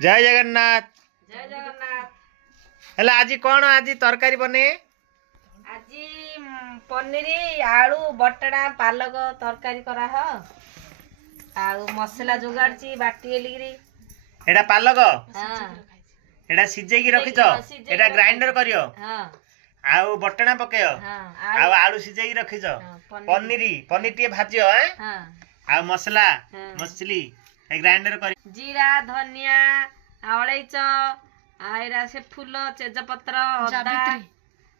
जय जगन्नाथ। जय जगन्नाथ। हेला आज कौन आज तरकारी बने? आज पनीर आलू बटड़ा पालक तरकारी करा ह आउ मसला जुगाड़ची बाटी एलिगिरी। एटा पालक हां एटा सिजे की रखिछ सिझेई एटा रखा ग्राइंडर करियो हां आउ बटना पकेयो हां आउ आलू सिजे की रखिछ पनीर पनीर टी भाजियो हैं हां आउ मसला हाँ। मछली ए ग्राइंडर करी जीरा धनिया अलैच आइरा से फूल तेजपत्र अदा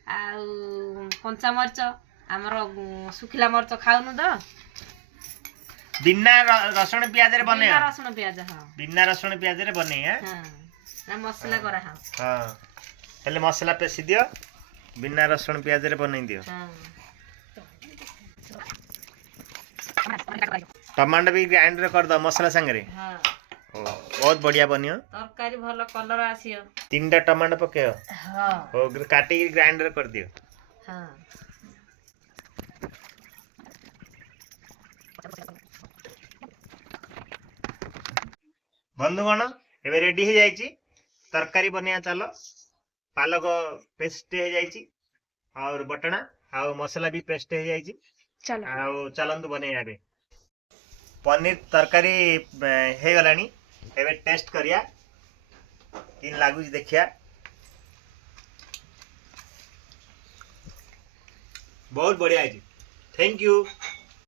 आउ कंचा मरच हमर सुखिला मरच खाउनु द बिना रसुण प्याज रे बने बिना रसुण प्याज हां बिना रसुण प्याज रे बने हैं हां ना मसला करा हां हां हेले मसला पेसी दियो बिना रसुण प्याज रे बने दियो हां टमाटर भी ग्राइंडर कर दो मसला संगे हां ओ बहुत बढ़िया बनियो तरकारी भलो कलर आसियो तीनटा टमाटर पकेयो हां ओ काटी ग्राइंडर कर दियो हां बंधुगण एबे रेडी हो जाइए तरकारी बनिया चलो पालक पेस्ट हो जाइए और बटना आउ मसला भी पेस्ट हो जाइए आउ चलंतु बने आबे पनीर तरकारी हे गलानी एबे टेस्ट करिया किन लागु देखिया बहुत बढ़िया है। Thank you.